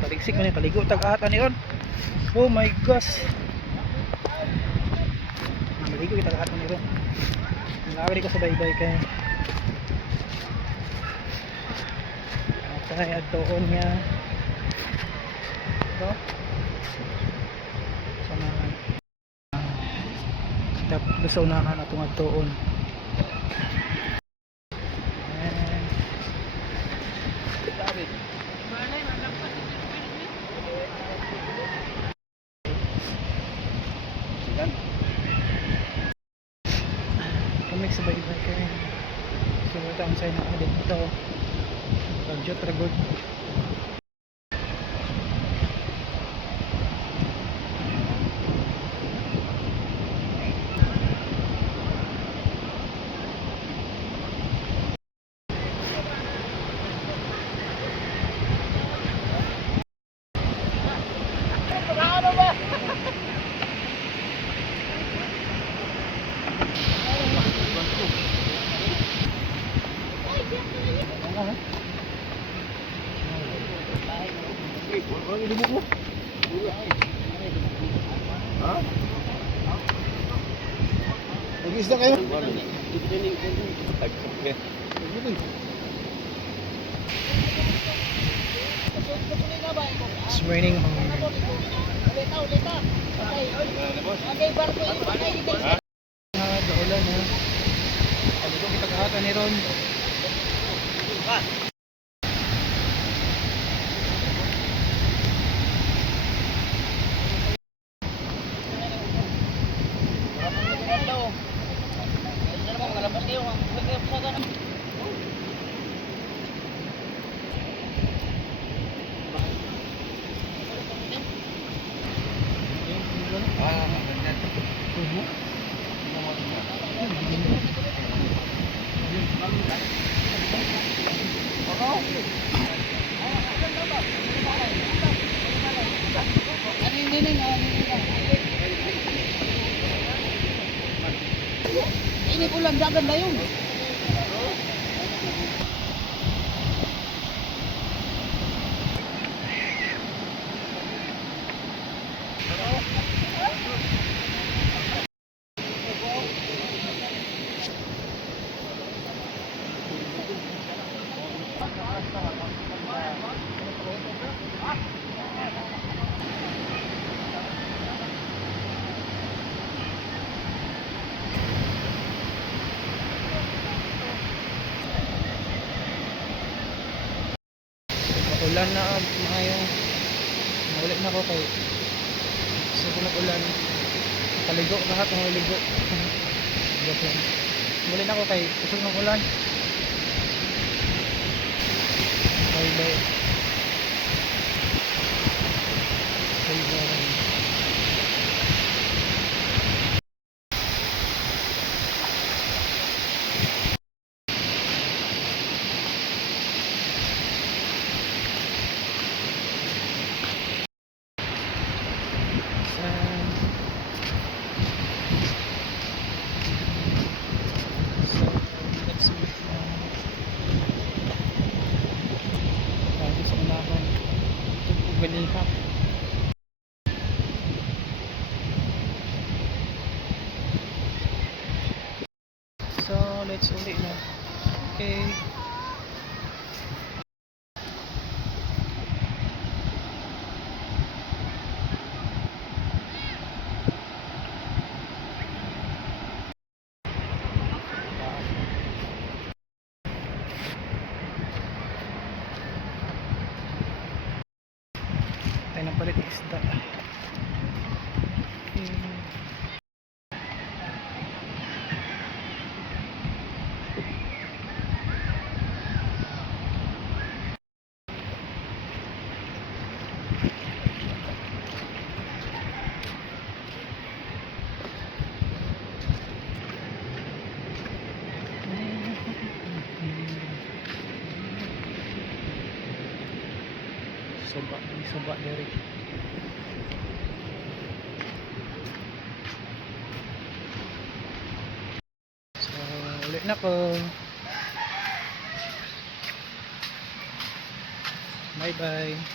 Taligsik man yung kaligo tag-ata ni on. Oh my gosh. Maligo yung tag-ata ni ron. Nalagay ko sa baybay kay kaya adtoon nga ito samahan tapos gusto unahan na itong adtoon. Kamik sa baybay kay so ito ang sign na dito Ragyot Ragod. Ha? Nag-isda kayo? It's raining hard. Daulan ha. Pagod kita kahata ni Ron. Ini ulam dagan na yun. Ulan na mga yung naulit na ako kay gusto ko nag-ulan kaligo lahat ng ligo muli na ako kay gusto ng ulan bye bye bye bye. Balihap. So let's uli na. Okay. Tayo na palit isda. Soba dari. So ulit na po. Bye bye.